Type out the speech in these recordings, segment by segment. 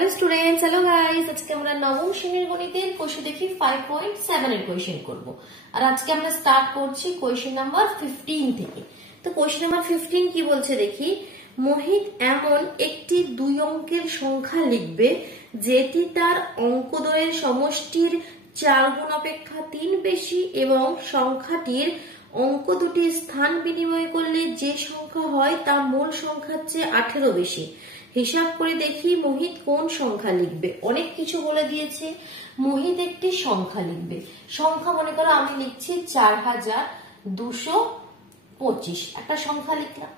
Hello students, hello guys. আজকে আমরা নবম শ্রেণীর গণিতের কোশ্চেন দেখি 5.7 এর কোশ্চেন করব। আর আজকে আমরা স্টার্ট করছি কোশ্চেন নাম্বার 15 থেকে। তো কোশ্চেন নাম্বার 15 কি বলছে দেখি। মোহিত এমন একটি দুই অঙ্কের সংখ্যা লিখবে যেটি তার অঙ্কদ্বয়ের সমষ্টির 4 গুণ অপেক্ষা 3 বেশি এবং সংখ্যাটির অঙ্ক দুটি স্থান বিনিময় করলে যে সংখ্যা হয় তা মূল সংখ্যার চেয়ে 18 বেশি। হিসাব করে দেখি মোহিত কোন সংখ্যা লিখবে। অনেক কিছু বলে দিয়েছে। মোহিত একটি সংখ্যা লিখবে। সংখ্যা মনে করো আমি লিখছি 4225, একটা সংখ্যা লিখলাম।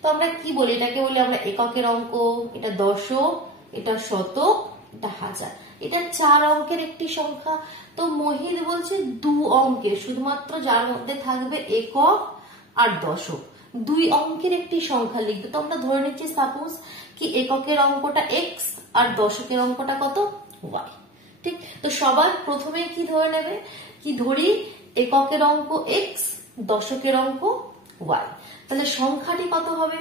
তো আমরা কি বলি, এটাকে বলি আমরা এককের অঙ্ক, এটা দশক, এটা শতক, এটা হাজার। এটা 4 অঙ্কের একটি সংখ্যা। তো মোহিত বলছে 2 অঙ্কের, শুধুমাত্র যার মধ্যে থাকবে একক আর দশক, 2 অঙ্কের একটি সংখ্যা লিখবে। তো আমরা ধরে নিচ্ছি সাপোজ কি এককের অঙ্কটা x আর দশকের অঙ্কটা কত y। ঠিক, তো সবার প্রথমে কি ধরে নেবে, কি ধরি এককের অঙ্ক x, দশকের অঙ্ক y। তাহলে সংখ্যাটি কত হবে,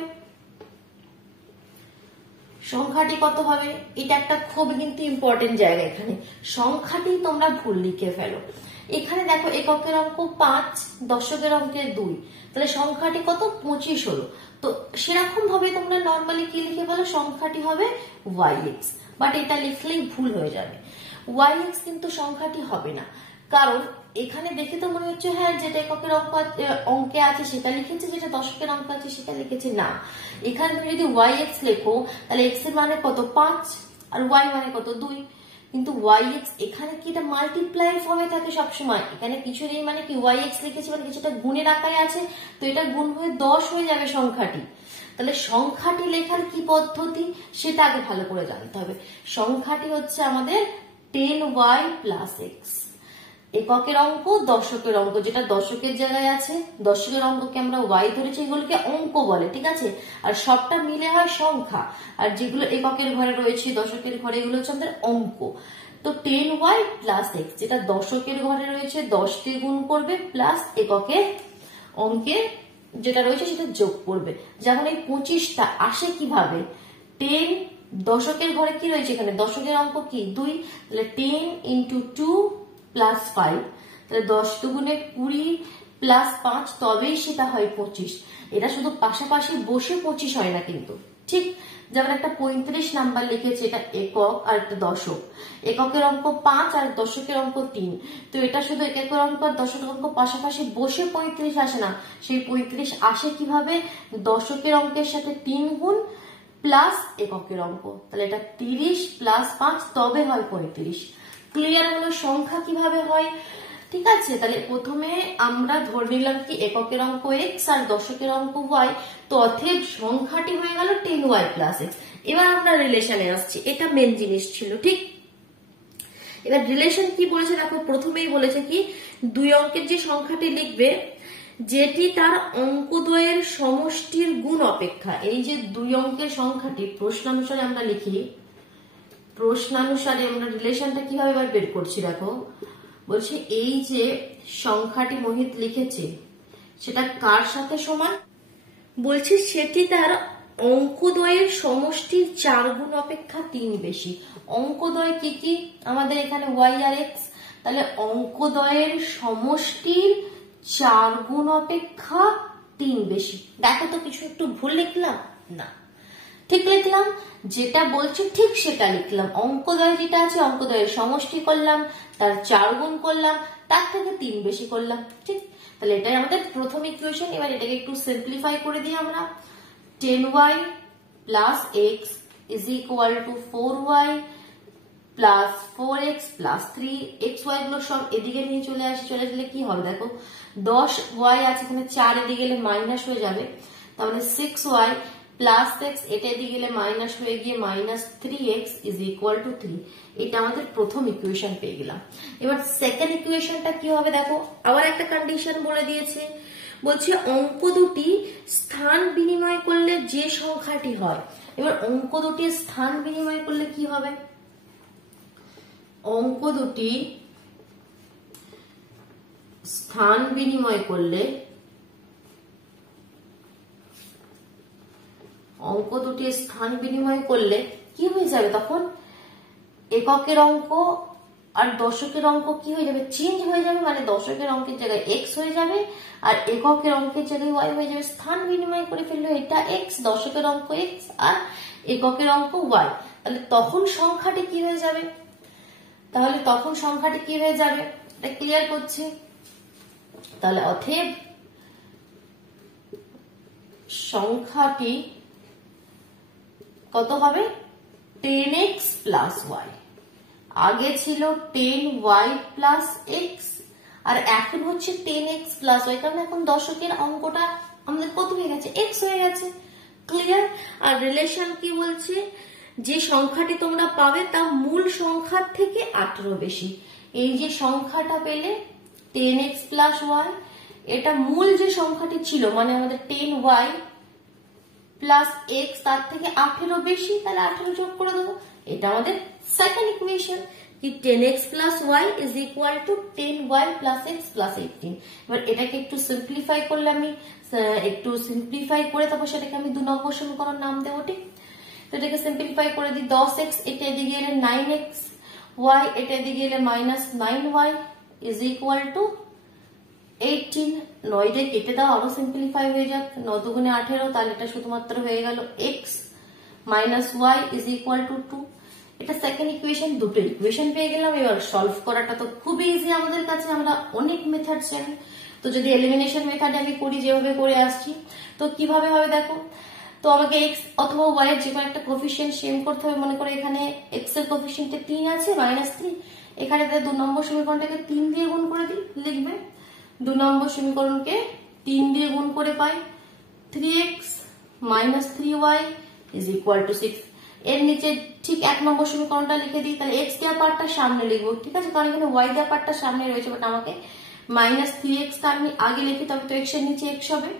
সংখ্যাটি কত হবে, এটা একটা খুব কিন্তু ইম্পর্টেন্ট জায়গা। এখানে সংখ্যাটি তোমরা ভুল লিখে ফেলো। এখানে দেখো এককের অঙ্ক 5, দশকের অঙ্কের 2, তাহলে সংখ্যাটি কত 25 হলো। তো সেরকম ভাবে তোমরা নর্মালি কি লিখে ফেলো, সংখ্যাটি হবে yx, বাট এটা লিখলেই ভুল হয়ে যাবে। yx কিন্তু সংখ্যাটি হবে না, কারণ এখানে দেখে তো মনে হচ্ছে হ্যাঁ যেটা এককের অঙ্কে আছে সেটা লিখেছে, যেটা দশকের অঙ্ক আছে সেটা লিখেছে। না, এখানে তুমি যদি yx লেখো তাহলে x এর মানে কত 5 আর y মানে কত 2, কিন্তু yx এখানে কি এটা মাল্টিপ্লাই ফর্মে থাকে সবসময়। এখানে কিছু নেই, মানে কি yx লিখেছি মানে কিছুটা গুণের আকারে আছে, তো এটা গুণ হয়ে 10 হয়ে যাবে সংখ্যাটি। তাহলে সংখ্যাটি লেখার কি পদ্ধতি সেটা আগে ভালো করে জানতে হবে। সংখ্যাটি হচ্ছে আমাদের 10y প্লাস x। এককের অঙ্ক, দশকের অঙ্ক, যেটা দশকের জায়গায় আছে, দশকের অঙ্ককে আমরা y ধরেছি, এগুলোকে অঙ্ক বলে, ঠিক আছে। আর সবটা মিলে হয় সংখ্যা, আর যেগুলো এককের ঘরে রয়েছে, দশকের ঘরে, এগুলো হচ্ছে আমাদের অঙ্ক। তো 10y প্লাস x, যেটা দশকের ঘরে রয়েছে 10 দিয়ে গুণ করবে, প্লাস এককের অঙ্কে যেটা রয়েছে সেটা যোগ করবে। যেমন এই 25টা আসে কিভাবে, 10 দশকের ঘরে কি রয়েছে, এখানে দশকের অঙ্ক কি 2, তাহলে 10 ইন্টু 2 প্লাস 5, তাহলে 10 দুগুণে 20 প্লাস 5, তবেই সেটা হয় 25। এটা শুধু পাশাপাশি বসে 25 হয় না কিন্তু, ঠিক। যেমন একটা 35 নাম্বার লিখেছে, এটা একক আর একটা দশক। এককের অঙ্ক 5 আর দশকের অঙ্ক 3, তো এটা শুধু এককের অঙ্ক আর দশকের অঙ্ক পাশাপাশি বসে 35 আসে না। সেই 35 আসে কিভাবে, দশকের অঙ্কের সাথে 3 গুণ প্লাস এককের অঙ্ক, তাহলে এটা 30 প্লাস 5, তবে হয় 35। ক্লিয়ার হলো সংখ্যা কিভাবে হয়, ঠিক আছে। তাহলে প্রথমে আমরা ধরে নিলাম কি এককের অঙ্ক x আর দশকের অঙ্ক y, তো অতএব সংখ্যাটি হয়ে গেল 10y প্লাস x। এবার আমরা রিলেশনে আসছি, এটা মেন জিনিস ছিল, ঠিক। এবার রিলেশন কি বলেছে দেখো, প্রথমেই বলেছে কি 2 অঙ্কের যে সংখ্যাটি লিখবে যেটি তার অঙ্কদ্বয়ের সমষ্টির গুণ অপেক্ষা। এই যে 2 অঙ্কের সংখ্যাটি প্রশ্নানুসারে আমরা লিখি, প্রশ্নানুসারে আমরা রিলেশনটা কিভাবে এবার বের করছি দেখো। বলছে এই যে সংখ্যাটি মোহিত লিখেছে সেটা কার সাথে সমান, বলছে সেটি তার অঙ্কদ্বয়ের সমষ্টির 4 গুণ অপেক্ষা 3 বেশি। অঙ্কদ্বয় কি কি আমাদের এখানে y আর x, তাহলে অঙ্কদ্বয়ের সমষ্টির 4 গুণ অপেক্ষা 3 বেশি। দেখো তো কিছু একটু ভুল লিখলাম না, ঠিক লিখলাম, যেটা বলছে ঠিক সেটা লিখলাম। অঙ্কদ্বয় যেটা আছে অঙ্কদ্বয়ের সমষ্টি করলাম, তার 4 গুণ করলাম, তার থেকে 3 বেশি করলাম, ঠিক। তাহলে এটাই আমাদের প্রথম ইকুয়েশন। এবার এটাকে একটু সিম্পলিফাই করে দিই আমরা। 10y plus x is equal two 4y plus 4x plus 3, xy গুলো সব এদিকে নিয়ে চলে আসে, চলে গেলে কি হবে দেখো, 10y আছে এখানে 4, এদিকে গেলে মাইনাস হয়ে যাবে, তাহলে 6y প্লাস x, এটা এদিকে গেলে মাইনাস হয়ে গিয়ে minus 3x is equal to 3। এটা আমাদের প্রথম ইকুয়েশন পেয়ে গেলাম। এবার সেকেন্ড ইকুয়েশনটা কি হবে দেখো, আবার একটা কন্ডিশন বলে দিয়েছে। বলছে অঙ্ক দুটি স্থান বিনিময় করলে যে সংখ্যাটি হয়। এবার অঙ্ক দুটি স্থান বিনিময় করলে কি হবে, অঙ্ক দুটি স্থান বিনিময় করলে, অঙ্ক দুটি স্থান বিনিময় করলে কি হয়ে যাবে তখন, এককের অঙ্ক আর দশকের অঙ্ক কি হয়ে যাবে, চেঞ্জ হয়ে যাবে, মানে দশকের অঙ্কের জায়গায় এক্স হয়ে যাবে আর এককের অঙ্কের জায়গায় ওয়াই হয়ে যাবে। স্থান বিনিময় করে ফেললো, এটা এক্স, দশকের অঙ্ক এক্স আর এককের অঙ্ক ওয়াই। তাহলে তখন সংখ্যাটি কি হয়ে যাবে, তাহলে তখন সংখ্যাটি কি হয়ে যাবে, এটা ক্লিয়ার করছি। তাহলে অতএব সংখ্যাটি কত হবে, 10x প্লাস ওয়াই। আগে ছিল 10y প্লাস এক্স আর এখন হচ্ছে 10x প্লাস ওয়াই, কারণ এখন দশকের অঙ্কটা আমাদের কত হয়ে গেছে, এক্স হয়ে গেছে। ক্লিয়ার। আর রিলেশন কি বলছে, যে সংখ্যাটি তোমরা পাবে তা মূল সংখ্যার থেকে 18 বেশি। এই যে সংখ্যাটা পেলে 10x প্লাস ওয়াই, এটা মূল যে সংখ্যাটি ছিল, মানে আমাদের 10y প্লাস এক্স তার থেকে 18 বেশি, তাহলে 18 যোগ করে দেবো। এটা আমাদের সেকেন্ড ইকুয়েশন কি 10x plus y is equal to 10y plus x plus 18। এবার এটাকে একটু সিম্পলিফাই করলে, আমি একটু সিম্পলিফাই করে তারপর সেটাকে আমি 2 নম্বর সমীকরণ নাম দেবো, ঠিক। তো এটাকে সিম্পলিফাই করে দিই, 10x এটা এদিকে এলে 9x, y এটা এদিকে এলে minus 9y is equal two 18। 9 দিয়ে কেটে দাও, আরো সিম্পলিফাই হয়ে যাক, 9 দুগুণে 18, তাহলে এটা শুধুমাত্র হয়ে গেল x minus y is equal to 2। এটা সেকেন্ড ইকুয়েশন, দুটো ইকুয়েশন পেয়ে গেলাম। এবার সলভ করাটা তো খুবই ইজি আমাদের কাছে, আমরা অনেক মেথড জানি। তো যদি এলিমিনেশন মেথডে আমি করি যেভাবে করে আসছি, তো কিভাবে হবে দেখো। তো আমাকে এক্স অথবা ওয়াই এর যে কোনো একটা কোফিশিয়েন্ট সেম করতে হবে। মনে করো এখানে এক্স এর কোফিশিয়েন্টে 3 আছে, -3। এখানে 2 নম্বর সমীকরণটাকে 3 দিয়ে গুণ করে দিই, লিখবে 2 নম্বর সমীকরণকে 3 দিয়ে গুণ করে পাই 3x minus 3y is equal to 6। এর নিচে ঠিক 1 নম্বর সমীকরণটা লিখে দিই, তাহলে x দেওয়া পার্টটা সামনে লিখবো, ঠিক আছে, কারণ এখানে y দেওয়া পার্টটা সামনে রয়েছে। বাট আমাকে মাইনাস 3x টা আমি আগে লিখি, তবে তো x এর নিচে x হবে,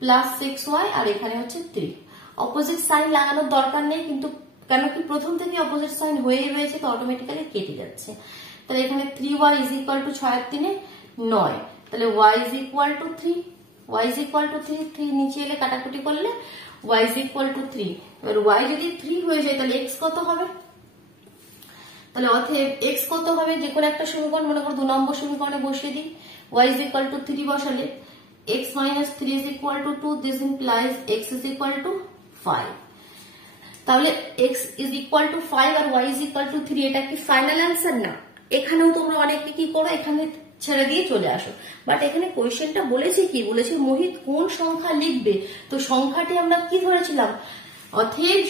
প্লাস 6y আর এখানে হচ্ছে 3। অপোজিট সাইন লাগানোর দরকার নেই, কিন্তু কেন কি প্রথম থেকে অপোজিট সাইন হয়ে রয়েছে, তো অটোমেটিক্যালি কেটে যাচ্ছে। তাহলে এখানে 3y ইজ ইকুয়াল টু 6 আর 3 9, তাহলে y is equal to 3, y is equal to 3, 3 নিচে এলে কাটাকুটি করলে y ইজ ইকুয়াল টু 3। এবার y যদি 3 হয়ে যায় তাহলে x কত হবে, তাহলে অতএব x কত হবে, যে কোনো একটা সমীকরণ মনে করো 2 নম্বর সমীকরণে বসিয়ে দিই, y ইজ ইকুয়াল টু 3 বসালে x minus 3 is equal to 2, this implies x is equal to 5। তাহলে x is equal to 5 R y is equal to 3, এটা কি ফাইনাল অ্যান্সার না? এখানেও তোমরা অনেকে কি করো, এখানে ছেড়ে দিয়ে চলে আসো। বাট এখানে কোয়েশ্চেনটা বলেছে কি, বলেছে মোহিত কোন সংখ্যা লিখবে। তো সংখ্যাটি আমরা কি ধরেছিলাম, অতএব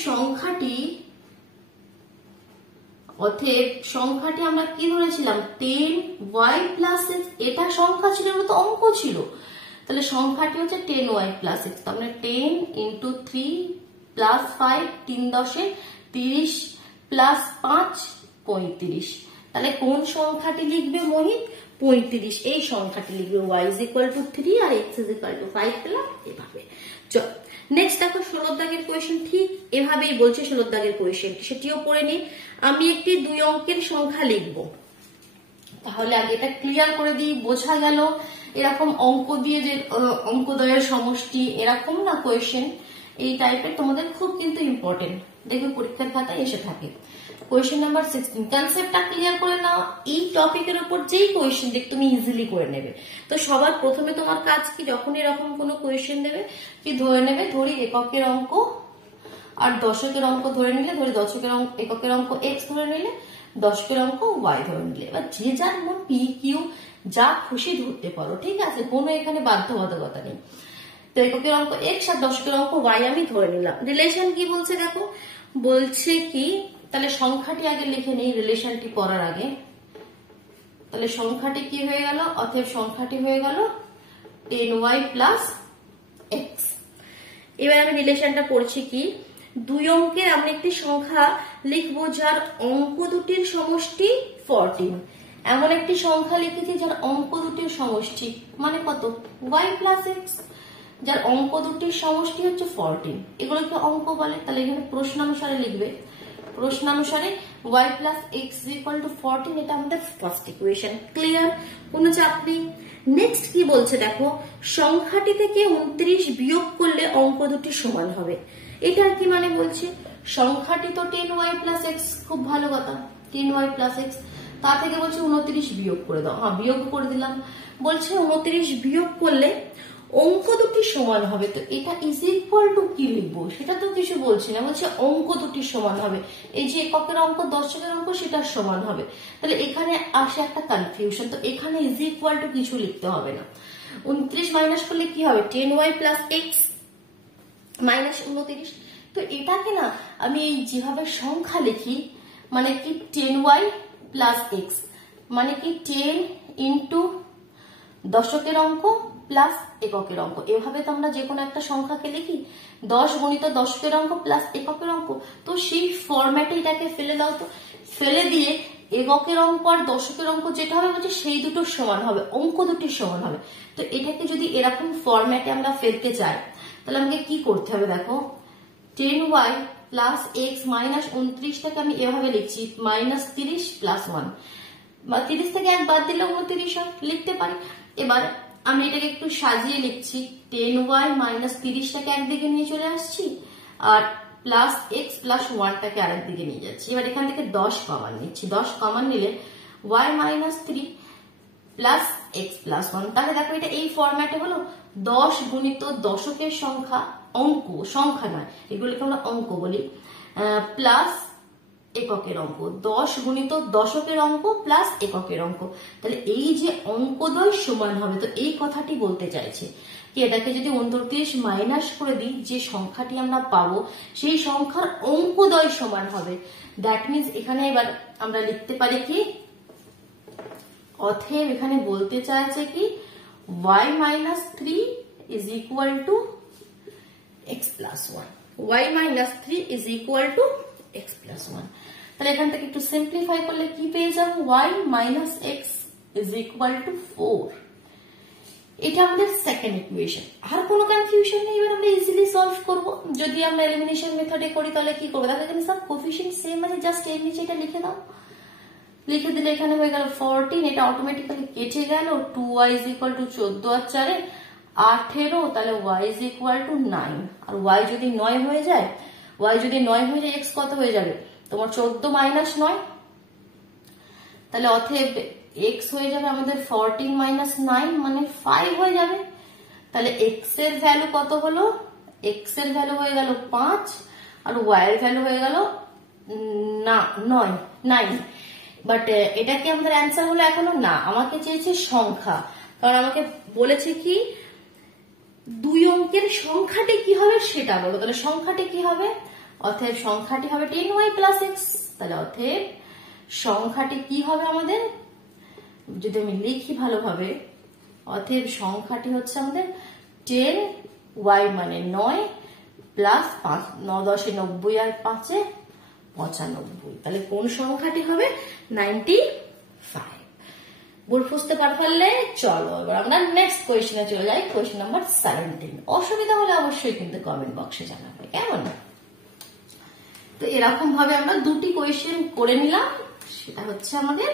সংখ্যাটি আমরা কি ধরেছিলাম 10y প্লাস x, এটা সংখ্যা ছিল, এটা তো অঙ্ক ছিল। তাহলে সংখ্যাটি হচ্ছে 10y প্লাস x, তাহলে 10 ইন্টু 3 প্লাস 5 3 10 30 প্লাস 5 35। তাহলে কোন সংখ্যাটি লিখবে মোহিত, 35 এই সংখ্যাটি লিখবে। y is equal to 3 R x is equal to 5 পেলাম এভাবে। চল নেক্সট দেখো 16 দাগের কোয়েশ্চেন, ঠিক এভাবেই বলছে 16 দাগের কোয়েশ্চেন, সেটিও পড়ে নি। আমি একটি 2 অঙ্কের সংখ্যা লিখব, তাহলে আগে এটা ক্লিয়ার করে দিই, বোঝা গেল। এরকম অঙ্ক দিয়ে যে অঙ্কদ্বয়ের সমষ্টি, এরকম না কোয়েশ্চেন এই টাইপের তোমাদের খুব কিন্তু ইম্পর্টেন্ট, দেখবে পরীক্ষার খাতায় এসে থাকে। কোয়েশ্চেন নাম্বার 16, কনসেপ্টটা ক্লিয়ার করে নাও। এই টপিকের উপর যেই কোয়েশ্চেন দেখ তুমি ইজিলি করে নেবে। তো সবার প্রথমে তোমার কাজ কি, যখন এরকম কোনো কোয়েশ্চেন দেবে কি ধরে নেবে, ধরি এককের অঙ্ক আর দশকের অঙ্ক ধরে নিলে, ধরি এককের অঙ্ক x ধরে নিলে, দশকের অঙ্ক y ধরে নিলে। এবার যে যার মন পি কিউ যা খুশি ধরতে পারো, ঠিক আছে, কোনো এখানে বাধ্যবাধকতা নেই। তো এককের অঙ্ক x আর দশকের অঙ্ক y আমি ধরে নিলাম। রিলেশন কি বলছে দেখো, বলছে কি, তাহলে সংখ্যাটি আগে লিখে নেই রিলেশনটি পড়ার আগে। তাহলে সংখ্যাটি কি হয়ে গেল, অতএব সংখ্যাটি হয়ে গেল 10y প্লাস x। এবার আমি রিলেশনটা পড়ছি কি, 2 অঙ্কের আমরা একটি সংখ্যা লিখবো যার অঙ্ক দুটির সমষ্টি 14। এমন একটি সংখ্যা লিখেছি যার অঙ্ক দুটির সমষ্টি মানে কত, y প্লাস x, যার অঙ্ক দুটির সমষ্টি হচ্ছে 14। এগুলোকে অঙ্ক বলে। তাহলে এখানে প্রশ্নানুসারে লিখবে, প্রশ্নানুসারে y plus x equal to 14, এটা আমাদের ফার্স্ট ইকুয়েশন। ক্লিয়ার, কোনো চাপ নেই। নেক্সট কি বলছে দেখো, সংখ্যাটি থেকে 29 বিয়োগ করলে অঙ্ক দুটি সমান হবে। এটা কি মানে বলছে, সংখ্যাটি তো 10y প্লাস এক্স, খুব ভালো কথা, 10y প্লাস এক্স। তা থেকে বলছে 29 বিয়োগ করে দাও, হ্যাঁ বিয়োগ করে দিলাম। বলছে 29 বিয়োগ করলে অঙ্ক দুটি সমান হবে, তো এটা ইজ ইকুয়াল টু কি লিখবো সেটা তো কিছু বলছি না, বলছে অঙ্ক দুটি সমান হবে, এই যে এককের অঙ্ক দশকের অঙ্ক সেটা সমান হবে। তাহলে এখানে আসে একটা কনফিউশন, তো এখানে ইজ ইকুয়াল টু কিছু লিখতে হবে না। 29 মাইনাস করলে কি হবে, 10y প্লাস এক্স মাইনাস 29। তো এটাকে না আমি এই যেভাবে সংখ্যা লিখি, মানে কি 10y প্লাস এক্স মানে কি 10 ইন্টু দশকের অঙ্ক প্লাস এককের অঙ্ক, এভাবে তো আমরা যে কোনো একটা সংখ্যাকে লিখি, 10 গুণিত দশকের অঙ্ক প্লাস এককের অঙ্ক। তো সেই ফরম্যাটে এটাকে ফেলে দাও, তো ফেলে দিয়ে এককের অঙ্ক আর দশকের অঙ্ক যেটা হবে বলছে সেই দুটো সমান হবে, অঙ্ক দুটি সমান হবে। তো এটাকে যদি এরকম ফরম্যাটে আমরা ফেলতে চাই তাহলে আমাকে কি করতে হবে, দেখো 10y প্লাস এক্স মাইনাস 29টাকে আমি এভাবে লিখছি মাইনাস 30 প্লাস 1, 30 থেকে 1 বাদ দিলে 29 লিখতে পারি। এবার আমি এটাকে একটু সাজিয়ে লিখছি, 10y মাইনাস 30টাকে একদিকে নিয়ে চলে আসছি আর প্লাস এক্স প্লাস 1টাকে আরেক দিকে নিয়ে যাচ্ছি। এবার এখান থেকে 10 কমন নিচ্ছি, 10 কমন নিলে y minus 3 plus x plus 1। তাহলে দেখো এটা এই ফরম্যাটে হলো 10 গুণিত দশকের সংখ্যা, অঙ্ক সংখ্যা নয় এগুলোকে আমরা অঙ্ক বলি, প্লাস এককের অঙ্ক, 10 গুণিত দশকের অঙ্ক প্লাস এককের অঙ্ক। তাহলে এই যে অঙ্কদ্বয় সমান হবে, তো এই কথাটি বলতে চাইছে কি এটাকে যদি 29 মাইনাস করে দিই যে সংখ্যাটি আমরা পাবো সেই সংখ্যার অঙ্কদ্বয় সমান হবে। দ্যাট মিনস এখানে এবার আমরা লিখতে পারি কি, অতএব এখানে বলতে চাইছে কি y minus 3 is equal two x plus 1, y minus 3 is equal two x plus 1। তাহলে এখান থেকে একটু সিম্পলিফাই করলে কি পেয়ে যাবো, y minus x is equal two 4। এটা আমাদের সেকেন্ড ইকুয়েশন, আর কোনো কনফিউশন নেই। এবার আমরা ইজিলি সলভ করব। যদি আমরা এলিমিনেশন মেথডে করি তাহলে কি করবো, দেখো এখানে সব কোফিশিয়েন্ট সেম আছে, জাস্ট এর নিচে এটা লিখে দাও, লিখে দিলে এখানে হয়ে গেল 14, এটা অটোমেটিক্যালি কেটে গেল, 2y ইজ ইকুয়াল টু 14 আর 4 18, তাহলে y ইজ ইকুয়াল টু 9, আর y যদি 9 হয়ে যায়, y যদি 9 হয়ে যায় x কত হয়ে যাবে তোমার 14 মাইনাস 9, তাহলে অতএব x হয়ে যাবে আমাদের 14 মাইনাস 9 মানে 5 হয়ে যাবে। তাহলে x এর ভ্যালু কত হলো, x এর ভ্যালু হয়ে গেল 5 আর y এর ভ্যালু হয়ে গেল না 9। বাট এটা কি আমাদের অ্যান্সার হলো এখনো না, আমাকে চেয়েছে সংখ্যা, কারণ আমাকে বলেছে কি দুই অঙ্কের সংখ্যাটি কি হবে সেটা বলো। তাহলে সংখ্যাটি কি হবে, অতএব সংখ্যাটি হবে 10y প্লাস এক্স। তাহলে অতএব সংখ্যাটি কি হবে আমাদের, যদি আমি লিখি ভালোভাবে, অতএব সংখ্যাটি হচ্ছে আমাদের 10y মানে 9 প্লাস 5, 9 10 90 আর 5 95। তাহলে কোন সংখ্যাটি হবে 95। বুঝতে পারলে চলো এবার আমরা নেক্সট কোয়েশ্চেনে চলে যাই, কোয়েশ্চেন নাম্বার 17। অসুবিধা হলে অবশ্যই কিন্তু কমেন্ট বক্সে জানাবে, কেমন। তো এরকম ভাবে আমরা দুটি কোয়েশ্চেন করে নিলাম, সেটা হচ্ছে আমাদের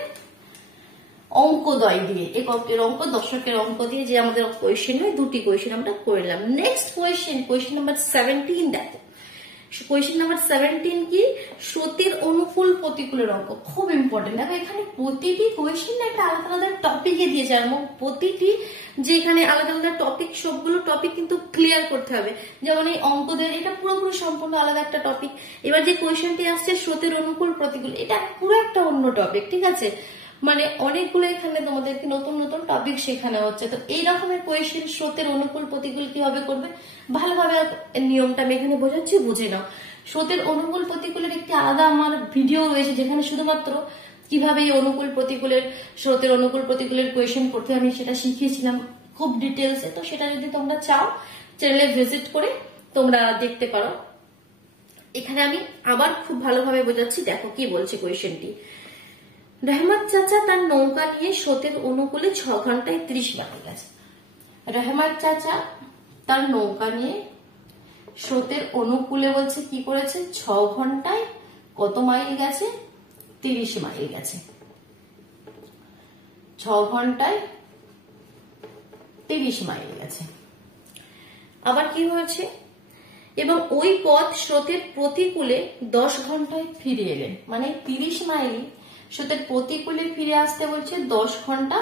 অঙ্কদ্বয় দিয়ে, এককের অঙ্ক দশকের অঙ্ক দিয়ে যে আমাদের কোয়েশ্চেন হয়, দুটি কোয়েশ্চেন আমরা করে নিলাম। নেক্সট কোয়েশ্চেন নাম্বার 17 দেখো। কোয়েশ্চেন নাম্বার 17 কি, সত্যের অনুকূল প্রতিকূলের অঙ্ক, খুব ইম্পর্টেন্ট। দেখো এখানে প্রতিটি কোয়েশ্চেন একটা আলাদা আলাদা টপিকে দিয়েছে, এবং প্রতিটি যে এখানে আলাদা আলাদা টপিক, সবগুলো টপিক কিন্তু ক্লিয়ার করতে হবে। যেমন এই অঙ্কদের এটা পুরোপুরি সম্পূর্ণ আলাদা একটা টপিক। এবার যে কোয়েশ্চেনটি আসছে সত্যের অনুকূল প্রতিকূল, এটা পুরো একটা অন্য টপিক, ঠিক আছে। মানে অনেকগুলো এখানে তোমাদেরকে নতুন নতুন টপিক শেখানো হচ্ছে। তো এই রকমের কোয়েশ্চেন স্রোতের অনুকূল প্রতিকূল কিভাবে করবে, ভালোভাবে নিয়মটা আমি এখানে বোঝাচ্ছি, বুঝে নাও। স্রোতের অনুকূল প্রতিকূলের একটি আলাদা আমার ভিডিও রয়েছে, যেখানে শুধুমাত্র কিভাবে এই অনুকূল প্রতিকূলের, স্রোতের অনুকূল প্রতিকূলের কোয়েশ্চেন করতে আমি সেটা শিখিয়েছিলাম খুব ডিটেলসে। তো সেটা যদি তোমরা চাও চ্যানেলে ভিজিট করে তোমরা দেখতে পারো। এখানে আমি আবার খুব ভালোভাবে বোঝাচ্ছি, দেখো কি বলছে কোয়েশ্চেনটি। রহমত চাচা তার নৌকা নিয়ে স্রোতের অনুকূলে 6 ঘন্টায় 30 মাইল গেছে। রহমত চাচা তার নৌকা নিয়ে স্রোতের অনুকূলে বলছে কি করেছে, 6 ঘন্টায় কত মাইল গেছে, 30 মাইল গেছে। 6 ঘন্টায় 30 মাইল গেছে। আবার কি হয়েছে, এবং ওই পথ স্রোতের প্রতিকূলে 10 ঘন্টায় ফিরে এলেন, মানে 30 মাইল স্রোতের প্রতিকূলে ফিরে আসতে বলছে 10 ঘন্টা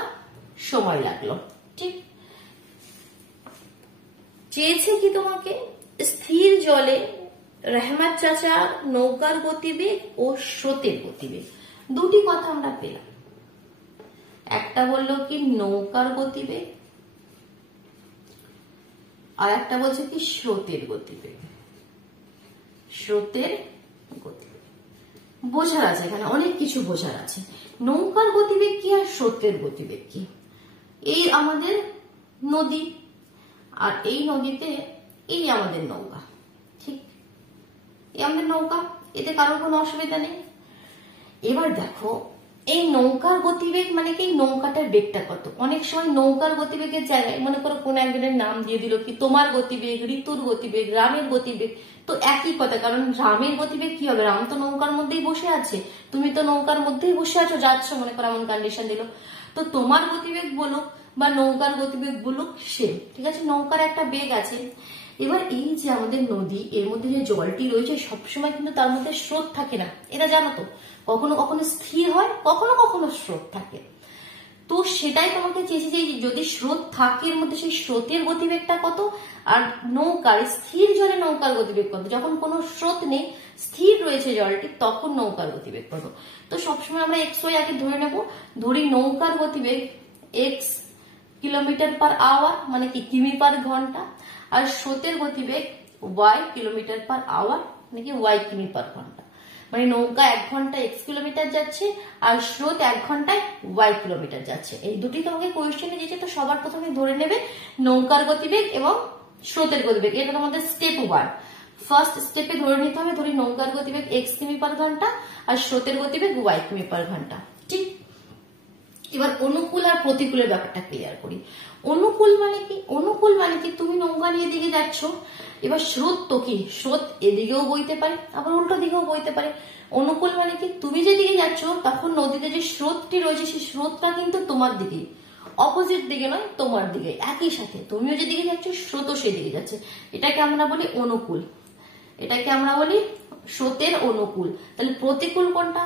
সময় লাগলো। ঠিক, চেয়েছে কি তোমাকে স্থির জলে রহমত চাচা নৌকার গতিবেগ ও স্রোতের গতিবেগ, দুটি কথা আমরা পেলাম। একটা বললো কি নৌকার গতিবেগ, আর একটা বলছে কি স্রোতের গতিবেগ। স্রোতের গতিবেগ বোঝার আছে, এখানে অনেক কিছু বোঝার আছে। নৌকার গতিবেগ কি আর স্রোতের গতিবেগ কি? এই আমাদের নদী, আর এই নদীতে এই আমাদের নৌকা। ঠিক, এই আমাদের নৌকা, এতে কারোর কোনো অসুবিধা নেই। এবার দেখো এই নৌকার গতিবেগ মানে কি নৌকাটার বেগটা কত। অনেক সময় নৌকার গতিবেগের জায়গায় মনে করো কোন একজনের নাম দিয়ে দিল কি তোমার গতিবেগ, ঋতুর গতিবেগ, রামের গতিবেগ, তো একই কথা। কারণ রামের গতিবেগ কি হবে, রাম তো নৌকার মধ্যেই বসে আছে, তুমি তো নৌকার মধ্যেই বসে আছো, যাচ্ছ, মনে করো এমন কন্ডিশন দিল, তো তোমার গতিবেগ বলুক বা নৌকার গতিবেগ বলুক সেম, ঠিক আছে, নৌকার একটা বেগ আছে। এবার এই যে আমাদের নদী, এর মধ্যে যে জলটি রয়েছে সবসময় কিন্তু তার মধ্যে স্রোত থাকে না, এটা জানো তো, কখনো কখনো স্থির হয়, কখনো কখনো স্রোত থাকে। তো সেটাই তোমাকে চেয়েছি যে যদি স্রোত থাকে এর মধ্যে সেই স্রোতের গতিবেগটা কত, আর নৌকার স্থির জলে নৌকার গতিবেগ কত। যখন কোনো স্রোত নেই, স্থির রয়েছে জলটি, তখন নৌকার গতিবেগ কত। তো সবসময় আমরা এক্স ওয়াই আগে ধরে নেব। ধরি নৌকার গতিবেগ এক্স কিলোমিটার পার আওয়ার, মানে কি কিমি পার ঘন্টা, আর স্রোতের গতিবেগ ওয়াই কিলোমিটার পার আওয়ার, মানে কি ওয়াই কিমি পার ঘন্টা। মানে নৌকা 1 ঘন্টায় এক্স কিলোমিটার যাচ্ছে আর স্রোত 1 ঘন্টায় ওয়াই কিলোমিটার যাচ্ছে। এই দুটি তোমাকে কোয়েশ্চেনে দিয়েছে, তো সবার প্রথমে ধরে নেবে নৌকার গতিবেগ এবং স্রোতের গতিবেগ। এটা তোমাদের স্টেপ 1। ফার্স্ট স্টেপে ধরে নিতে হবে, ধরি নৌকার গতিবেগ এক্স কিমি পার ঘন্টা আর স্রোতের গতিবেগ ওয়াই কিমি পার ঘন্টা। ঠিক, এবার অনুকূল আর প্রতিকূলের ব্যাপারটা ক্লিয়ার করি। অনুকূল মানে কি, অনুকূল মানে কি তুমি নৌকা নিয়ে দিকে যাচ্ছ, এবার স্রোত তো কি, স্রোত এদিকেও বইতে পারে আবার উল্টো দিকেও বইতে পারে। অনুকূল মানে কি তুমি যেদিকে যাচ্ছ তখন নদীতে যে স্রোতটি রয়েছে সেই স্রোতটা কিন্তু তোমার দিকে, অপোজিট দিকে নয়, তোমার দিকে একই সাথে। তুমিও যেদিকে যাচ্ছ স্রোতও সেদিকে যাচ্ছে, এটাকে আমরা বলি অনুকূল, এটাকে আমরা বলি স্রোতের অনুকূল। তাহলে প্রতিকূল কোনটা,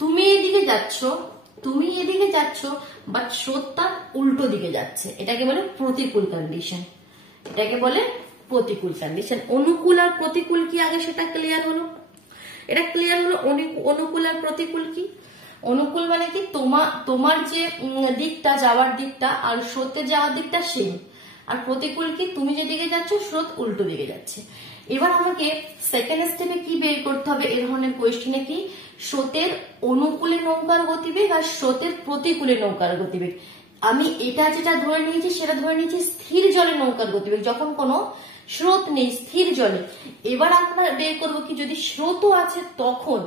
তুমি এদিকে যাচ্ছ, তুমি এদিকে যাচ্ছ বাট স্রোতটা উল্টো দিকে যাচ্ছে, এটাকে বলে প্রতিকূল কন্ডিশন, এটাকে বলে প্রতিকূল কন্ডিশন। অনুকূল আর প্রতিকূল কি আগে সেটা ক্লিয়ার হলো, এটা ক্লিয়ার হলো। অনুকূল আর প্রতিকূল কি, অনুকূল মানে কি তোমার যে দিকটা যাওয়ার দিকটা আর স্রোতের যাওয়ার দিকটা সেম, আর প্রতিকূল কি তুমি যেদিকে যাচ্ছ স্রোত উল্টো দিকে যাচ্ছে। এবার আমাকে সেকেন্ড স্টেপে কি বের করতে হবে এই ধরনের কোয়েশ্চেনে, কি স্রোতের অনুকূলে নৌকার গতিবেগ আর স্রোতের প্রতিকূলে নৌকার গতিবেগ। আমি এটা যেটা ধরে নিয়েছি সেটা ধরে নিয়েছি স্থির জলে নৌকার গতিবেগ, যখন কোনো স্রোত নেই স্থির জলে। এবার আমরা বের করবো কি যদি স্রোতও আছে তখন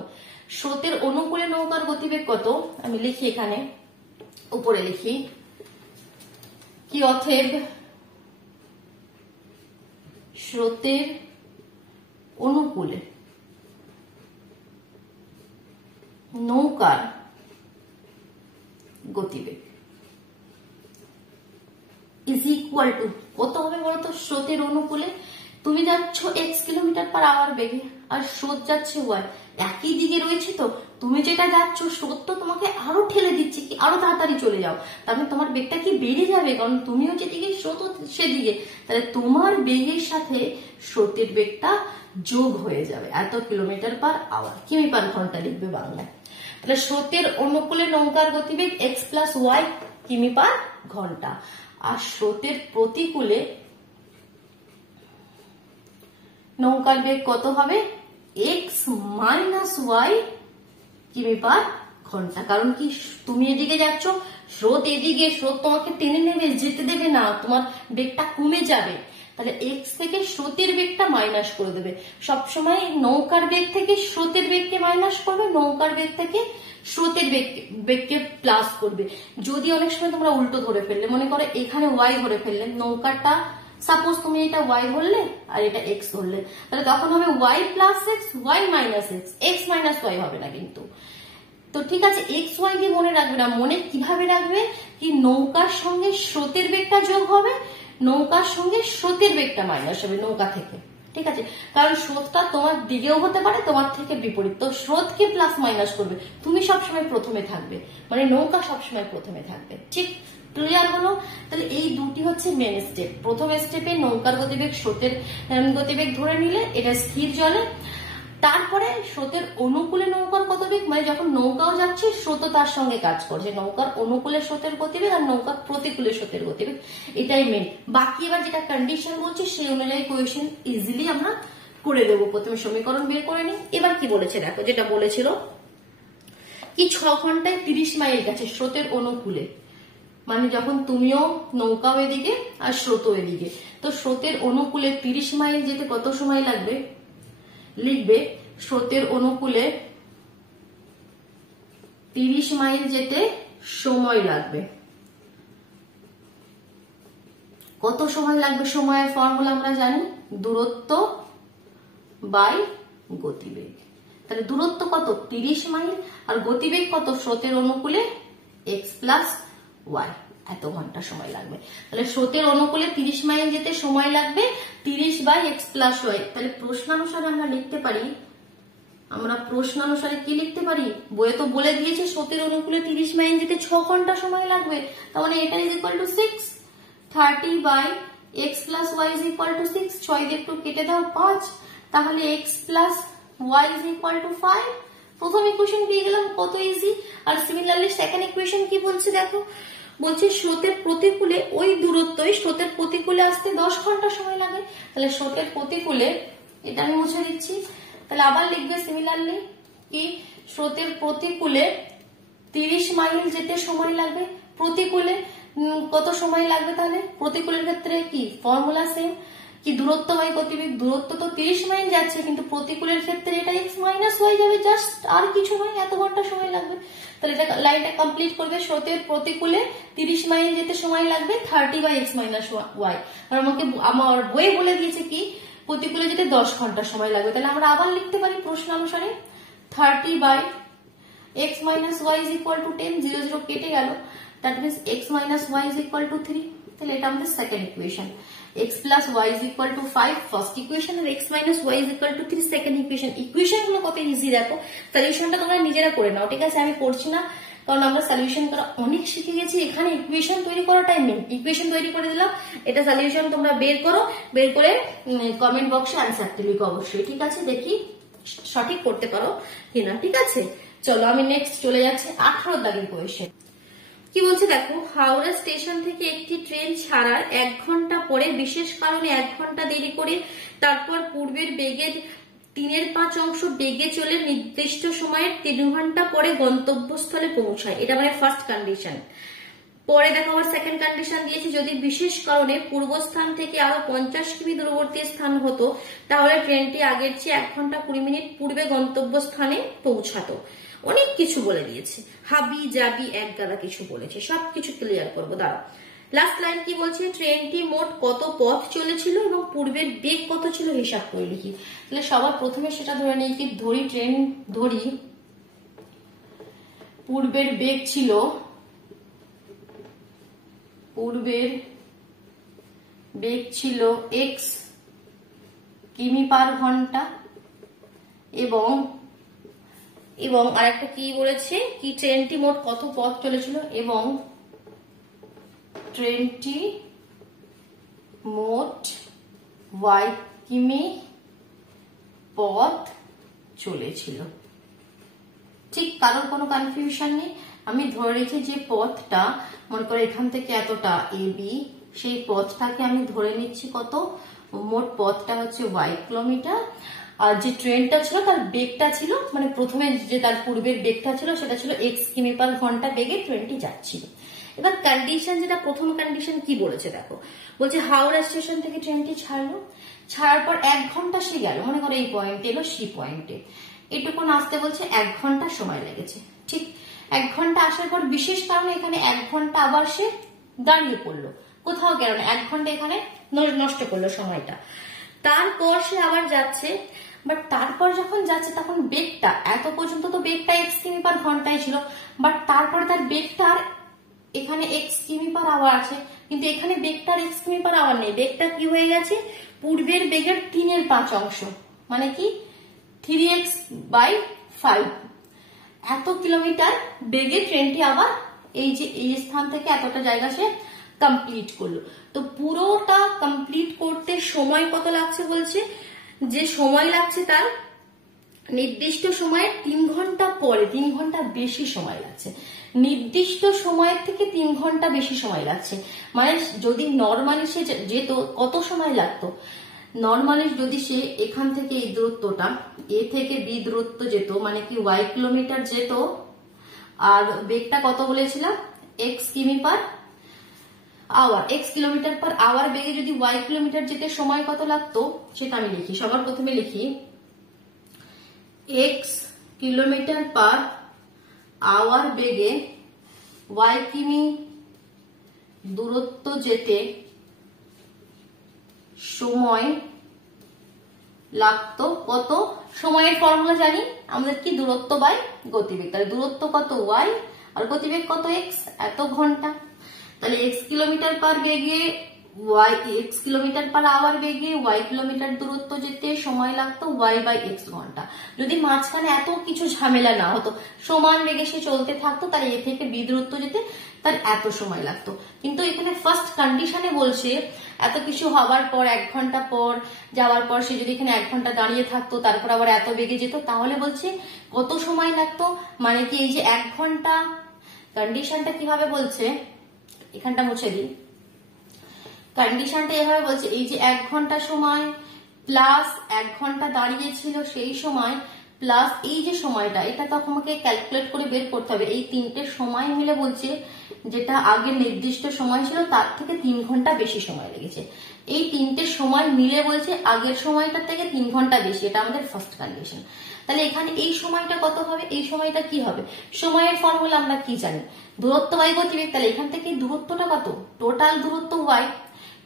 স্রোতের অনুকূলে নৌকার গতিবেগ কত। আমি লিখি এখানে, উপরে লিখি কি অতএব স্রোতের অনুকূলে নৌকার গতিবেগ ইজ ইকুয়াল টু কত হবে বলতো, স্রোতের অনুকূলে তুমি যাচ্ছ এক্স কিলোমিটার পার আওয়ার বেগে আর স্রোত যাচ্ছে ওয়াই, একই দিকে রয়েছে, তো তুমি যেটা যাচ্ছ স্রোত তো তোমাকে আরো ঠেলে দিচ্ছে কি আরো তাড়াতাড়ি চলে যাও, তারপরে তোমার বেগটা কি বেড়ে যাবে, কারণ তুমিও যেদিকে স্রোত সেদিকে, তাহলে তোমার বেগের সাথে স্রোতের বেগটা যোগ হয়ে যাবে, এত কিলোমিটার পার আওয়ার, কিমি পার ঘন্টা লিখবে বাংলায়। তাহলে স্রোতের অনুকূলে নৌকার গতিবেগ এক্স প্লাস ওয়াই কিমি পার ঘন্টা, আর স্রোতের প্রতিকূলে নৌকার বেগ কত হবে, এক্স মাইনাস ওয়াই কিমি পার ঘন্টা। কারণ কি তুমি এদিকে যাচ্ছ, স্রোত এদিকে, স্রোত তোমাকে টেনে নেবে, যেতে দেবে না, তোমার বেগটা কমে যাবে, তাহলে এক্স থেকে স্রোতের বেগটা মাইনাস করে দেবে। সবসময় নৌকার বেগ থেকে স্রোতের বেগকে মাইনাস করবে, নৌকার বেগ থেকে স্রোতের বেগকে প্লাস করবে। যদি অনেক সময় তোমরা উল্টো ধরে ফেললে, মনে করো এখানে ওয়াই ধরে ফেললে, নৌকাটা সাপোজ তুমি এটা ওয়াই ধরলে আর এটা এক্স ধরলে, তাহলে তখন হবে y plus x, y minus x, x minus y হবে না কিন্তু। তো ঠিক আছে, এক্স ওয়াই দিয়ে মনে রাখবে না, মনে কিভাবে রাখবে কি নৌকার সঙ্গে স্রোতের বেগটা যোগ হবে, নৌকার সঙ্গে স্রোতের বেগটা মাইনাস হবে নৌকা থেকে, ঠিক আছে, কারণ স্রোতটা তোমার দিকেও হতে পারে, তোমার থেকে বিপরীত, তো স্রোতকে প্লাস মাইনাস করবে, তুমি সবসময় প্রথমে থাকবে, মানে নৌকা সবসময় প্রথমে থাকবে। ঠিক ক্লিয়ার হলো? তাহলে এই দুটি হচ্ছে মেন স্টেপ। প্রথম স্টেপে নৌকার গতিবেগ স্রোতের গতিবেগ ধরে নিলে এটা স্থির জলে, তারপরে স্রোতের অনুকূলে নৌকার গতিবেগ, মানে যখন নৌকাও যাচ্ছে স্রোতও তার সঙ্গে কাজ করছে, নৌকার অনুকূলে স্রোতের গতিবেগ আর নৌকার প্রতিকূলে স্রোতের গতিবেগ, এটাই মেন। বাকি এবার যেটা কন্ডিশন বলছে সেই অনুযায়ী কোয়েশ্চেন ইজিলি আমরা করে দেবো। প্রথমে সমীকরণ বের করে নিই। এবার কি বলেছে দেখো, যেটা বলেছিল কি 6 ঘন্টায় 30 মাইল গেছে স্রোতের অনুকূলে, মানে যখন তুমিও নৌকাও এদিকে আর স্রোতও এদিকে, তো স্রোতের অনুকূলে 30 মাইল যেতে কত সময় লাগবে? লিখবে স্রোতের অনুকূলে 30 মাইল যেতে সময় লাগবে। কত সময় লাগবে? সময়ের ফর্মুলা আমরা জানি, দূরত্ব বাই গতিবেগ। তাহলে দূরত্ব কত? 30 মাইল, আর গতিবেগ কত? স্রোতের অনুকূলে x প্লাস y, এত ঘন্টা সময় লাগবে। তাহলে স্রোতের অনুকূলে 30 মাইল যেতে সময় লাগবে 30 বাই x প্লাস y। তাহলে প্রশ্নানুসারে আমরা লিখতে পারি, আমরা প্রশ্নানুসারে কি লিখতে পারি? বইয়ে তো বলে দিয়েছে স্রোতের অনুকূলে 30 মাইল যেতে 6 ঘন্টা সময় লাগবে, তাহলে এটা is equal to 6, 30 by x plus y is equal to 6, 6 দিয়ে একটু কেটে দাও 5, তাহলে x plus y is equal to 5। প্রথম ইকুয়েশন পেয়ে গেলাম, কত ইজি। আর সিমিলারলি সেকেন্ড ইকুয়েশন কি বলছে দেখো, বলছে স্রোতের প্রতিকূলে ওই দূরত্বই স্রোতের প্রতিকূলে আসতে 10 ঘন্টা সময় লাগে। তাহলে স্রোতের প্রতিকূলে, এটা আমি মুছে দিচ্ছি, তাহলে আবার লিখবে সিমিলারলি কি স্রোতের প্রতিকূলে 30 মাইল যেতে সময় লাগবে। প্রতিকূলে কত সময় লাগবে? তাহলে প্রতিকূলের ক্ষেত্রে কি ফর্মুলা সেম, কি দূরত্ব বাই গতিবেগ। দূরত্ব তো 30 মাইল যাচ্ছে, কিন্তু প্রতিকূলের ক্ষেত্রে এটা x মাইনাস y যাবে, জাস্ট আর কিছু নয়, এত ঘন্টা সময় লাগবে। তাহলে এটা লাইনটা কমপ্লিট করবে, স্রোতের প্রতিকূলে 30 মাইল যেতে সময় লাগবে 30 বাই x মাইনাস y। আর আমাকে আমার বই বলে দিয়েছে কি প্রতিকূলে যেতে 10 ঘন্টা সময় লাগবে। তাহলে আমরা আবার লিখতে পারি প্রশ্ন অনুসারে 30 by x minus y is equal to 10, 0 0 কেটে গেল, that means x minus y is equal to 3। তাহলে এটা আমাদের second equation. x plus y is equal to 5 first equation, আর x minus y is equal to 3 second equation. Equation গুলো কত easy দেখো, সলিউশনটা তোমরা নিজেরা করে নাও, ঠিক আছে? আমি করছি না, কারণ আমরা সলিউশন করা অনেক শিখে গেছি। এখানে ইকুয়েশন তৈরি করাটাই মেন। ইকুয়েশন তৈরি করে দিলাম, এটা সলিউশন তোমরা বের করো, বের করে কমেন্ট বক্সে আনসারটি লিখো অবশ্যই, ঠিক আছে? দেখি সঠিক করতে পারো কিনা, ঠিক আছে? চলো আমি নেক্সট চলে যাচ্ছি 18 দাগের কোয়েশ্চেন। কি বলছে দেখো, হাওড়া স্টেশন থেকে একটি ট্রেন ছাড়ার 1 ঘন্টা পরে বিশেষ কারণে 1 ঘন্টা দেরি করে তারপর পূর্বের বেগের 3/5 অংশ বেগে চলে নির্দিষ্ট সময়ের 3 ঘন্টা পরে গন্তব্যস্থলে পৌঁছায়। এটা মানে ফার্স্ট কন্ডিশন। পরে দেখো আবার সেকেন্ড কন্ডিশন দিয়েছে, যদি বিশেষ কারণে পূর্বস্থান থেকে আরো 50 কিমি দূরবর্তী স্থান হতো তাহলে ট্রেনটি আগের চেয়ে 1 ঘন্টা 20 মিনিট পূর্বে গন্তব্যস্থানে পৌঁছাতো। অনেক কিছু বলে দিয়েছে, হাবি জাবি এক গাদা কিছু বলেছে, সবকিছু ক্লিয়ার করবো, দাঁড়াও। লাস্ট লাইন কি বলছে, ট্রেনটি মোট কত পথ চলেছিল এবং পূর্বের বেগ কত ছিল হিসাব করে লিখি। তাহলে সবার প্রথমে সেটা ধরে নিই, কি ধরি ট্রেন ধরি, পূর্বের বেগ ছিল, পূর্বের বেগ ছিল x কিমি পার ঘন্টা, এবং আরেকটা কি বলেছে, কি ট্রেনটি মোট কত পথ চলেছিল, এবং ট্রেনটি মোট y কিমি পথ চলেছিল। ঠিক, কারোর কোনো কনফিউশন নেই। আমি ধরে রেখে যে পথটা, মনে করো এখান থেকে এতটা AB, সেই পথটাকে আমি ধরে নিচ্ছি কত, মোট পথটা হচ্ছে y কিলোমিটার, আর যে ট্রেনটা ছিল তার বেগটা ছিল, মানে প্রথমে যে তার পূর্বের বেগটা ছিল সেটা ছিল x কিমি পার ঘন্টা বেগে ট্রেনটি যাচ্ছিল। এবার কন্ডিশন, যেটা প্রথম কন্ডিশন কি বলেছে দেখো, বলছে হাওড়া স্টেশন থেকে ট্রেনটি ছাড়লো, ছাড়ার পর 1 ঘন্টা সে গেল, মনে করো এই পয়েন্টে এলো, সি পয়েন্টে এটুকুন আসতে বলছে 1 ঘন্টা সময় লেগেছে। ঠিক, 1 ঘন্টা আসার পর বিশেষ কারণে এখানে 1 ঘন্টা আবার সে দাঁড়িয়ে পড়লো, কোথাও গেল না, 1 ঘন্টা এখানে নষ্ট করলো সময়টা। তারপর সে আবার যাচ্ছে, বাট তারপর যখন যাচ্ছে তখন বেগটা, এত পর্যন্ত তো বেগটা x কিমি পার ঘন্টায় ছিল, বাট তারপরে তার বেগটা আর এখানে x কিমি পার আওয়ার আছে, কিন্তু এখানে বেগটার এক্স কিমি পার আওয়ার নেই, বেগটা কি হয়ে গেছে পূর্বের বেগের 3/5 অংশ, মানে কি 3x/5। এত কিলোমিটার বেগে ট্রেনটি আবার এই যে এই স্থান থেকে এতটা জায়গা সে কমপ্লিট করলো। তো পুরোটা কমপ্লিট করতে সময় কত লাগছে বলছে, যে সময় লাগছে তার নির্দিষ্ট সময়ের 3 ঘন্টা পরে 3 ঘন্টা বেশি সময় লাগছে, নির্দিষ্ট সময়ের থেকে 3 ঘন্টা বেশি সময় লাগছে। মানে যদি নর্মালি সে যেত কত সময় লাগতো, নর্মালি যদি সে এখান থেকে এই দূরত্বটা এ থেকে বি দূরত্ব যেত, মানে কি y কিলোমিটার যেত, আর বেগটা কত বলেছিলাম x কিমি per hour, x kilometre per hour বেগে যদি y কিলোমিটার যেতে সময় কত লাগতো সেটা আমি লিখি। সবার প্রথমে লিখি x কিলোমিটার পার আওয়ার বেগে y কিমি দূরত্ব যেতে সময় লাগতো কত, সময়ের ফর্মুলা জানি আমাদের কি দূরত্ব বাই গতিবেগ, তাহলে দূরত্ব কত y আর গতিবেগ কত x, এত ঘন্টা। তাহলে x কিলোমিটার পার বেগে x কিলোমিটার পার আওয়ার বেগে y কিলোমিটার দূরত্ব যেতে সময় লাগতো y/x ঘন্টা। যদি মাঝখানে এত কিছু ঝামেলা না হতো, সমান বেগে সে চলতে থাকতো, তাহলে এ থেকে বি দূরত্ব যেতে তার এত সময় লাগতো। কিন্তু এখানে ফার্স্ট কন্ডিশনে বলছে এত কিছু হওয়ার পর 1 ঘন্টা পর যাওয়ার পর সে যদি এখানে 1 ঘন্টা দাঁড়িয়ে থাকতো, তারপর আবার এত বেগে যেত, তাহলে বলছে কত সময় লাগতো, মানে কি এই যে 1 ঘন্টা, কন্ডিশনটা কিভাবে বলছে এখানটা মুছে দিই, কন্ডিশনটা এভাবে বলছে এই যে 1 ঘন্টা সময় প্লাস 1 ঘন্টা দাঁড়িয়েছিল সেই সময় প্লাস এই যে সময়টা, এটা তো আমাকে ক্যালকুলেট করে বের করতে হবে। এই তিনটে সময় মিলে বলছে যেটা আগে নির্দিষ্ট সময় ছিল তার থেকে 3 ঘন্টা বেশি সময় লেগেছে। এই তিনটে সময় মিলে বলছে আগের সময়টার থেকে 3 ঘন্টা বেশি, এটা আমাদের ফার্স্ট কন্ডিশন। তাহলে এখানে এই সময়টা কত হবে, এই সময়টা কি হবে, সময়ের ফর্মুলা আমরা কি জানি দূরত্ব বাই গতিবেগ। তাহলে এখান থেকে দূরত্বটা কত, টোটাল দূরত্ব y,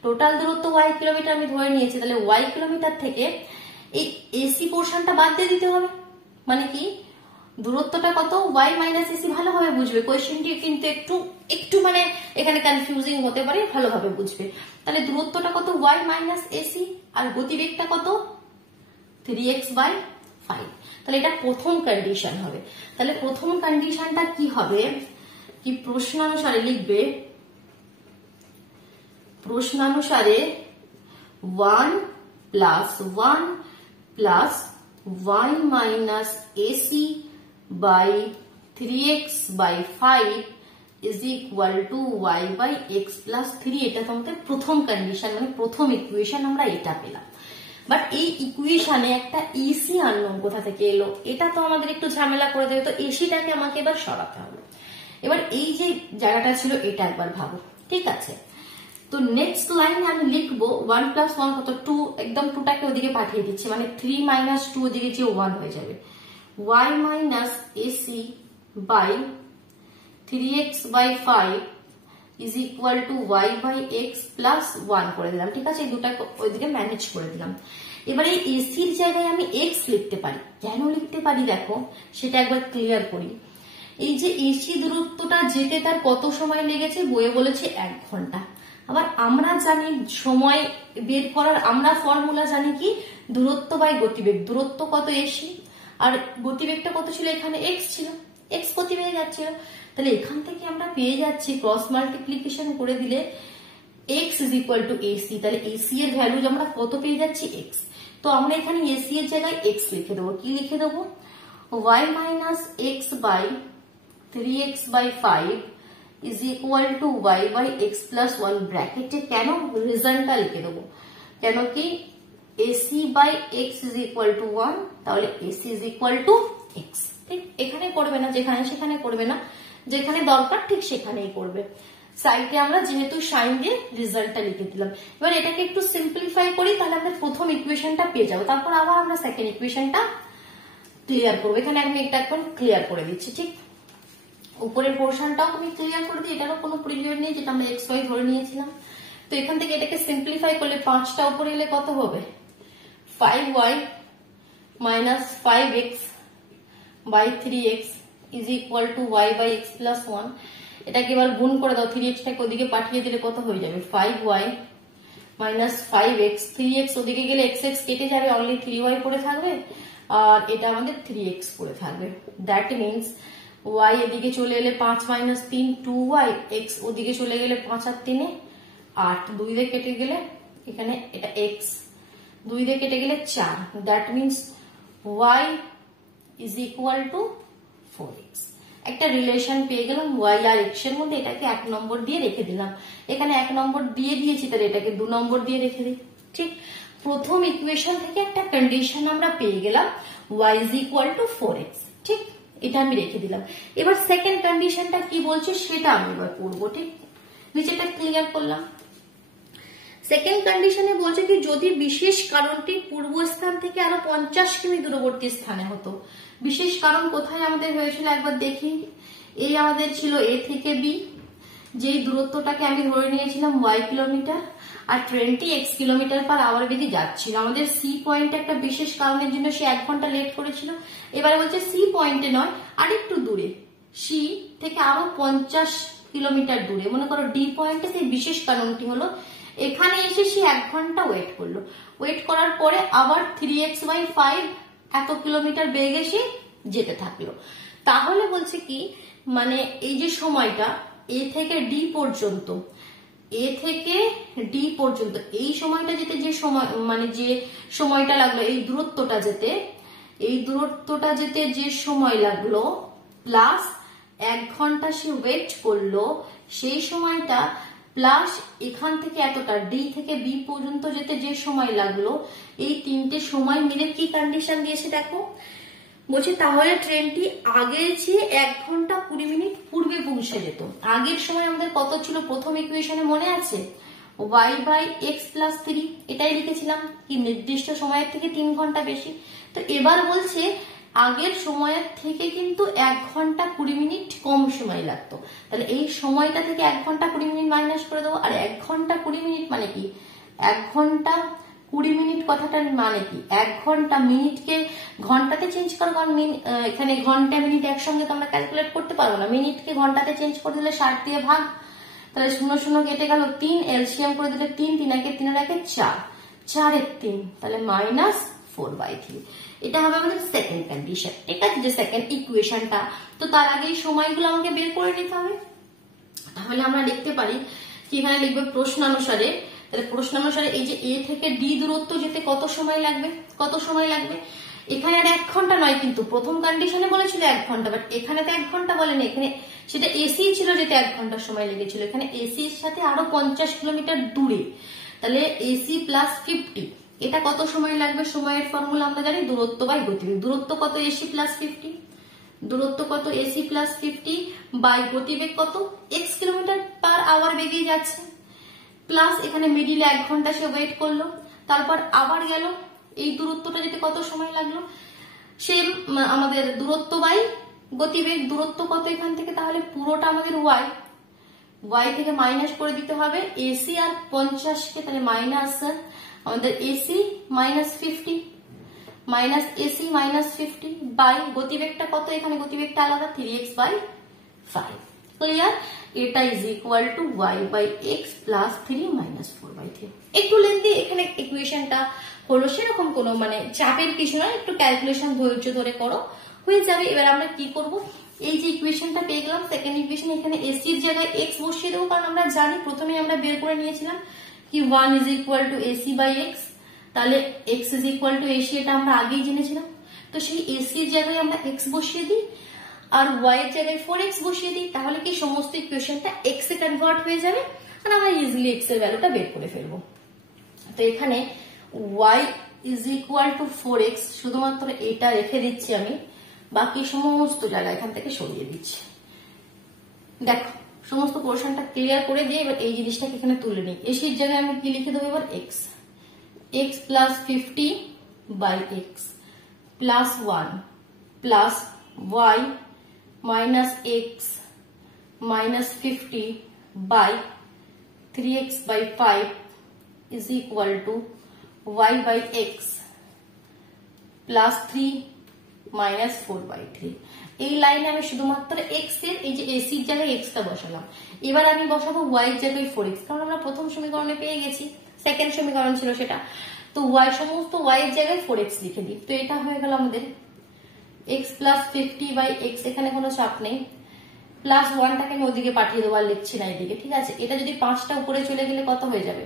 টোটাল দূরত্ব y কিলোমিটার আমি ধরে নিয়েছি, তাহলে y কিলোমিটার থেকে এই এসি পোর্শনটা বাদ দিয়ে দিতে হবে, মানে কি দূরত্বটা কত y মাইনাস এসি, ভালোভাবে বুঝবে কোয়েশ্চেনটি কিন্তু একটু মানে এখানে কনফিউজিং হতে পারে, ভালোভাবে বুঝবে। তাহলে দূরত্বটা কত y মাইনাস এসি আর গতিবেগটা কত 3x/5। তাহলে এটা প্রথম কন্ডিশন হবে। তাহলে প্রথম কন্ডিশনটা কি হবে, কি প্রশ্নানুসারে লিখবে, প্রশ্নানুসারে 1 + 1 + y মাইনাস এসি by 3x/5 is equal to y/x plus 3। এটা তোমাদের প্রথম কন্ডিশন, মানে প্রথম ইকুয়েশন আমরা এটা পেলাম। বাট এই ইকুয়েশনে একটা ইসি আননোন কোথা থেকে এলো, এটা তো আমাদের একটু ঝামেলা করে দেবে। তো এসিটাকে আমাকে এবার সরাতে হবে। এবার এই যে জায়গাটা ছিল এটা একবার ভাবো, ঠিক আছে। তো নেক্সট লাইনে আমি লিখবো 1 + 1 কত 2, একদম 2টাকে ওদিকে পাঠিয়ে দিচ্ছি, মানে 3 - 2 ওদিকে যে 1 হয়ে যাবে, y মাইনাস এসি by 3x/5 is equal to y/x plus 1 করে দিলাম, ঠিক আছে। এই দুটাকে ওইদিকে ম্যানেজ করে দিলাম। এবারে এসির জায়গায় আমি x লিখতে পারি, কেন লিখতে পারি দেখো সেটা একবার ক্লিয়ার করি। এই যে এসি দূরত্বটা যেতে তার কত সময় লেগেছে, বইয়ে বলেছে 1 ঘন্টা। আবার আমরা জানি সময় বের করার আমরা ফর্মুলা জানি কি দূরত্ব বাই গতিবেগ, দূরত্ব কত এসি আর গতিবেগটা কত ছিল, এখানে x ছিল, x গতিবেগে যাচ্ছিল। তাহলে এখান থেকে আমরা পেয়ে যাচ্ছি ক্রস মাল্টিপ্লিকেশন করে দিলে x is equal to AC. তাহলে এসি এর ভ্যালু আমরা কত পেয়ে যাচ্ছি x। তো আমরা এখানে এসি এর জায়গায় x লিখে দেবো, কি লিখে দেবো y minus x by 3x/5 is equal to y/x plus 1 ব্র্যাকেটে কেন রিজনটা লিখে দেবো, কেন কি এসি by x is equal to 1, তাহলে এসি ইজ ইকুয়াল টু x। ঠিক এখানে করবে না, যেখানে সেখানে করবে না, যেখানে দরকার ঠিক সেখানেই করবে। সাইডে আমরা যেহেতু সাইন দিয়ে রেজাল্টটা লিখে দিলাম। এবার এটাকে একটু সিম্পলিফাই করি, তাহলে আমরা প্রথম ইকুয়েশনটা পেয়ে যাবো, তারপর আবার আমরা সেকেন্ড ইকুয়েশনটা ক্লিয়ার করবো। এখানে আমি এটা একদম ক্লিয়ার করে দিচ্ছি, ঠিক উপরের পোর্শনটাও আমি ক্লিয়ার করে দিই, এটারও কোনো পিরিয়ড নেই, যেটা আমরা x y ধরে নিয়েছিলাম। তো এখান থেকে এটাকে সিম্পলিফাই করলে 5টা উপরে এলে কত হবে 5y minus 5x by 3x is equal to y by x plus 1। এটাকে এবার গুণ করে দাও, 3x টাকে ওদিকে পাঠিয়ে দিলে কত হয়ে যাবে 5y মাইনাস 5x। 3x ওদিকে গেলে x কেটে যাবে, অনলি 3y পড়ে থাকবে, আর এটা আমাদের 3x পড়ে থাকবে। দ্যাট মিনস y এদিকে চলে এলে 5 মাইনাস 3 2y, x ওদিকে চলে গেলে 5 আর 3 8, 2 দিয়ে কেটে গেলে এখানে এটা x, 2 দিয়ে কেটে গেলে 4। That means y is equal two 4x। একটা রিলেশন পেয়ে গেলাম y আর x এর মধ্যে, এটাকে 1 নম্বর দিয়ে রেখে দিলাম। এখানে 1 নম্বর দিয়ে দিয়েছি, তাহলে এটাকে 2 নম্বর দিয়ে রেখে দিই। ঠিক, প্রথম ইকুয়েশন থেকে একটা কন্ডিশন আমরা পেয়ে গেলাম y is equal two 4x। ঠিক, এটা আমি রেখে দিলাম। এবার সেকেন্ড কন্ডিশনটা কি বলছে সেটা আমি এবার করবো। ঠিক, নিচেটা ক্লিয়ার করলাম। সেকেন্ড কন্ডিশনে বলছে কি, যদি বিশেষ কারণটি পূর্বস্থান থেকে আরো 50 কিমি দূরবর্তী স্থানে হতো। বিশেষ কারণ কোথায় আমাদের হয়েছিল একবার দেখি। এই আমাদের ছিল এ থেকে বি, যেই দূরত্বটাকে আমি ধরে নিয়েছিলাম y কিলোমিটার, আর ট্রেনটি x কিলোমিটার পার আওয়ার বেগে যাচ্ছিল। আমাদের সি পয়েন্ট একটা বিশেষ কারণের জন্য সে 1 ঘন্টা লেট করেছিল। এবারে বলছে সি পয়েন্টে নয়, আরেকটু দূরে, সি থেকে আরো 50 কিলোমিটার দূরে, মনে করো ডি পয়েন্টে সেই বিশেষ কারণটি হলো এখানে এসে সে 1 ঘন্টা ওয়েট করলো। ওয়েট করার পরে আবার 3x/5 এত কিলোমিটার বেগে সে যেতে থাকলো। তাহলে বলছে কি, মানে এই যে সময়টা এ থেকে ডি পর্যন্ত, এ থেকে ডি পর্যন্ত এই সময়টা যেতে যে সময়, মানে যে সময়টা লাগলো এই দূরত্বটা যেতে যে সময় লাগলো, প্লাস 1 ঘন্টা সে ওয়েট করলো সেই সময়টা, প্লাস এখান থেকে এতটা ডি থেকে বি পর্যন্ত যেতে যে সময় লাগলো, এই তিনটে সময় মিলে কি কন্ডিশন দিয়েছে দেখো। বলছে তাহলে ট্রেনটি আগের চেয়ে 1 ঘন্টা 20 মিনিট পূর্বে পৌঁছে যেত। আগের সময় আমাদের কত ছিল প্রথম ইকুয়েশনে মনে আছে, y বাই এক্স প্লাস 3, এটাই লিখেছিলাম কি নির্দিষ্ট সময়ের থেকে 3 ঘন্টা বেশি। তো এবার বলছে আগের সময়ের থেকে কিন্তু 1 ঘন্টা 20 মিনিট কম সময় লাগতো। তাহলে এই সময়টা থেকে 1 ঘন্টা 20 মিনিট মাইনাস করে দেবো। আর 1 ঘন্টা 20 মিনিট মানে কি, 1 ঘন্টা 20 মিনিট কথাটার মানে কি, 1 ঘন্টা মিনিটকে ঘন্টাতে চেঞ্জ করো, কারণ এখানে ঘন্টা মিনিট একসঙ্গে তো আমরা ক্যালকুলেট করতে পারবো না। মিনিটকে ঘন্টাতে চেঞ্জ করে দিলে 60 দিয়ে ভাগ, তাহলে 0 0 কেটে গেল 3, এলসিএম করে দিলে 3 3 একে 3 একে 4, 4 এক 3, তাহলে -4/3। এটা হবে আমাদের সেকেন্ড কন্ডিশন। ঠিক আছে, যে সেকেন্ড ইকুয়েশনটা। তো তার আগে এই সময়গুলো আমাকে বের করে নিতে হবে। তাহলে আমরা লিখতে পারি কি, এখানে লিখবে প্রশ্নানুসারে। তাহলে প্রশ্নানুসারে এই যে এ থেকে ডি দূরত্ব যেতে কত সময় লাগবে, এখানে আর 1 ঘন্টা নয়, কিন্তু প্রথম কন্ডিশনে বলেছিল 1 ঘন্টা, বাট এখানে তো 1 ঘন্টা বলেনি, এখানে সেটা এসি ছিল যেতে 1 ঘন্টা সময় লেগেছিল। এখানে এসি এর সাথে আরো 50 কিলোমিটার দূরে, তাহলে এসি প্লাস 50, এটা কত সময় লাগবে। সময়ের ফর্মুলা আমরা জানি দূরত্ব বাই গতিবেগ। দূরত্ব কত, এসি প্লাস 50, দূরত্ব কত এসি প্লাস 50 বাই গতিবেগ কত x কিলোমিটার পার আওয়ার বেগে যাচ্ছে, প্লাস এখানে মিডিলে 1 ঘন্টা সে ওয়েট করলো, তারপর আবার গেল, এই দূরত্বটা যেতে কত সময় লাগলো, সেম আমাদের দূরত্ব বাই গতিবেগ। দূরত্ব কত এখান থেকে, তাহলে পুরোটা আমাদের y থেকে মাইনাস করে দিতে হবে এসি আর 50 কে, তাহলে মাইনাস আমাদের এসি -50, মাইনাস এসি -50 বাই গতিবেগটা কত, এখানে গতিবেগটা আলাদা 3x/5। ক্লিয়ার, এটা is equal to y by x plus 3 -4/3। একটু লেন্দি এখানে ইকুয়েশনটা হলো, সেরকম কোনো মানে চাপের কিছু নয়, একটু ক্যালকুলেশন ধৈর্য ধরে করো, হয়ে যাবে। এবার আমরা কি করব, এই যে ইকুয়েশনটা পেয়ে গেলাম সেকেন্ড ইকুয়েশন, এখানে এসি এর জায়গায় x বসিয়ে দেবো, কারণ আমরা জানি প্রথমে আমরা বের করে নিয়েছিলাম কি 1 ইজ ইকুয়াল টু এসি বাই এক্স, তাহলে x ইজ ইকুয়াল টু এসি, এটা আমরা আগেই জেনেছিলাম। তো সেই এসি এর জায়গায় আমরা x বসিয়ে দিই আর y এর জায়গায় 4x বসিয়ে দিই, তাহলে কি সমস্ত ইকুয়েশনটা x এ কনভার্ট হয়ে যাবে, আর আমরা ইজিলি x এর ভ্যালুটা বের করে ফেলবো। তো এখানে y is equal two 4x, শুধুমাত্র এটা রেখে দিচ্ছি আমি, বাকি সমস্ত জায়গা এখান থেকে সরিয়ে দিচ্ছি। দেখো সমস্ত পোর্শনটা ক্লিয়ার করে দিয়ে এবার এই জিনিসটাকে এখানে তুলে নিই। এসির জায়গায় আমি কি লিখে দেবো এবার, x plus 50 by x plus 1 plus y minus x minus 50 by 3x/5 is equal to y by x plus 3 minus 4/3। এই লাইনে আমি শুধুমাত্র এক্স এর এই যে এসির জায়গায় এক্সটা বসালাম। এবার আমি বসাবো ওয়াই এর জায়গায় 4x, কারণ আমরা প্রথম সমীকরণে পেয়ে গেছি, সেকেন্ড সমীকরণ ছিল সেটা। তো ওয়াই সমস্ত ওয়াই এর জায়গায় 4x লিখে দিই। তো এটা হয়ে গেল আমাদের x প্লাস 50/x, এখানে কোনো চাপ নেই, প্লাস 1টাকে আমি ওদিকে পাঠিয়ে দেবো, আর লিখছি না এদিকে, ঠিক আছে। এটা যদি 5টা উপরে চলে গেলে কত হয়ে যাবে,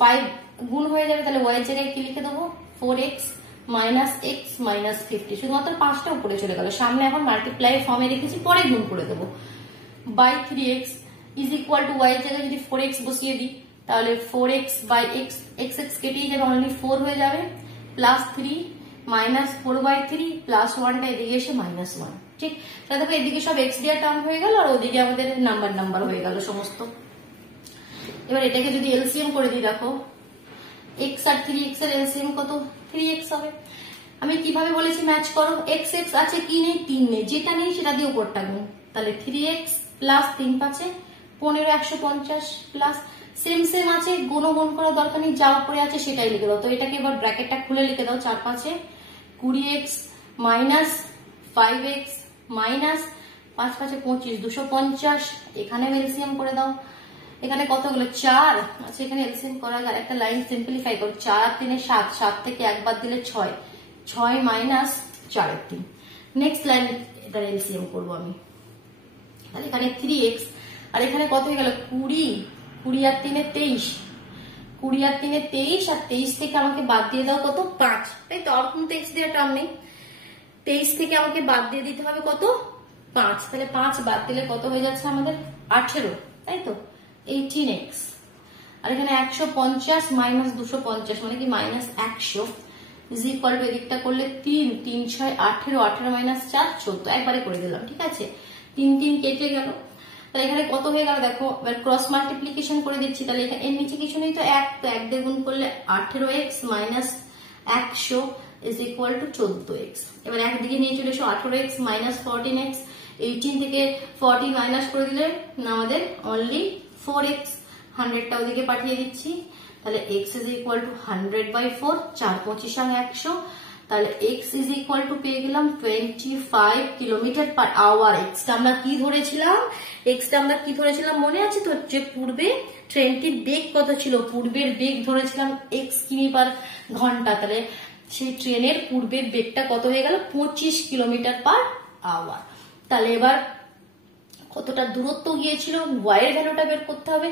5 গুণ হয়ে যাবে, তাহলে ওয়াই এর জায়গায় কি লিখে দেবো, 4x মাইনাস এক্স মাইনাস 50, শুধুমাত্র 5টা উপরে চলে গেল, সামনে এখন মাল্টিপ্লাই ফর্মে রেখেছি, পরে গুণ করে দেবো। By 3x is equal to y এর জায়গায় যদি 4x বসিয়ে দিই, তাহলে 4x by x, x x কেটেই যাবে, অনলি 4 হয়ে যাবে, প্লাস 3 মাইনাস 4/3 প্লাস 1টা এদিকে এসে মাইনাস 1, ঠিক। তাহলে দেখো এদিকে সব এক্স দিয়ে টার্ম হয়ে গেল, আর ওদিকে আমাদের নাম্বার হয়ে গেল সমস্ত। এবার এটাকে যদি এলসিএম করে দিই, দেখো x আর 3x এর এলসিএম কত, 3x হবে। আমি কিভাবে বলেছি ম্যাচ করো, x x আছে কি নেই, 3 নেই, যেটা নেই সেটা দিয়ে উপরটা গুণ, তাহলে 3x প্লাস 3 5 15 150 প্লাস সেম আছে, গুণ করার দরকার নেই, যা উপরে আছে সেটাই লিখে দাও। তো এটাকে এবার ব্র্যাকেটটা খুলে লিখে দাও, 4 5 20x মাইনাস 5x মাইনাস 5 5 25 250, এখানে এলসিএম করে দাও। এখানে কত হলো 4, আচ্ছা এখানে এলসিএম করা যায়, একটা লাইন সিম্পলিফাই করো, 4 3 7, 7 থেকে একবার দিলে 6, 6 মাইনাস 4 3, নেক্সট লাইন এটার এলসিএম করবো আমি, তাহলে এখানে 3x, আর এখানে কত হয়ে গেল 20, 20 আর 3 23, 20 আর 3 23, আর 23 থেকে আমাকে বাদ দিয়ে দাও কত 5, তাই তো, আর কিন্তু এক্স দিয়ে টার্ম নেই, 23 থেকে আমাকে বাদ দিয়ে দিতে হবে কত 5, তাহলে 5 বাদ দিলে কত হয়ে যাচ্ছে আমাদের 18, তাই তো 18x, আর এখানে 150 মাইনাস 250 মানে কি মাইনাস 100 ইজ ইকুয়াল টু এদিকটা করলে 3 3 6 18, 18 মাইনাস 4 14, একবারে করে দিলাম, ঠিক আছে। 3 3 কেটে গেল, তাহলে এখানে কত হয়ে গেল দেখো, এবার ক্রস মাল্টিপ্লিকেশন করে দিচ্ছি, তাহলে এর নিচে কিছু নেই তো 1, তো 1 দিয়ে গুণ করলে 18x minus 100 is equal two 14x। এবার একদিকে নিয়ে চলে এসো 18x মাইনাস 14x, 18 থেকে 40 মাইনাস করে দিলে আমাদের অনলি 4x, 100টা ওদিকে পাঠিয়ে দিচ্ছি, তাহলে x ইজ ইকুয়াল টু 100/4, 4 25 100, তাহলে x ইজ ইকুয়াল টু পেয়ে গেলাম 25 কিলোমিটার পার আওয়ার। এক্সটা আমরা কি ধরেছিলাম মনে আছে তো, যে পূর্বে ট্রেনটির বেগ কত ছিল, পূর্বের বেগ ধরেছিলাম x কিমি পার ঘন্টা, তাহলে সেই ট্রেনের পূর্বের বেগটা কত হয়ে গেল 25 কিলোমিটার পার আওয়ার। তাহলে এবার কতটা দূরত্ব গিয়েছিল, y এর ভ্যালুটা বের করতে হবে,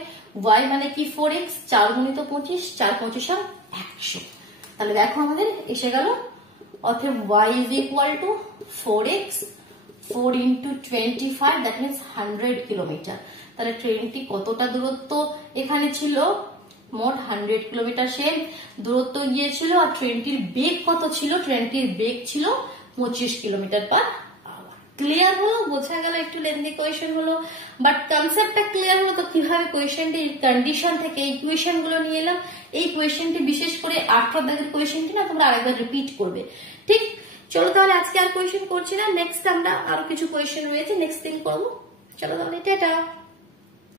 y মানে কি 4x, 4 গুণিত 25, 4 25 100, তাহলে দেখো আমাদের এসে গেল, অতএব y is equal to 4x 4 into 25, that means 100 kilometre. তাহলে ট্রেনটি কতটা দূরত্ব এখানে ছিল, মোট 100 কিলোমিটার সে দূরত্ব গিয়েছিল, আর ট্রেনটির বেগ কত ছিল, ট্রেনটির বেগ ছিল 25 কিলোমিটার পার আওয়ার। ক্লিয়ার হলো, বোঝা গেল, একটু লেন্দি কোয়েশ্চেন হলো, বাট কনসেপ্টটা ক্লিয়ার হলো। তো কিভাবে কোয়েশ্চেনটি কন্ডিশন থেকে ইকুয়েশন গুলো নিয়ে এলাম, এই কোয়েশ্চেনটি বিশেষ করে 8 দাগের কোয়েশ্চেনটি না তোমরা আরেকবার রিপিট করবে, ঠিক। চলো তাহলে আজকে আর কোয়েশ্চেন করছি না, নেক্সট আমরা আরো কিছু কোয়েশ্চেন রয়েছে, নেক্সট দিন করবো। চলো তাহলে টাটা।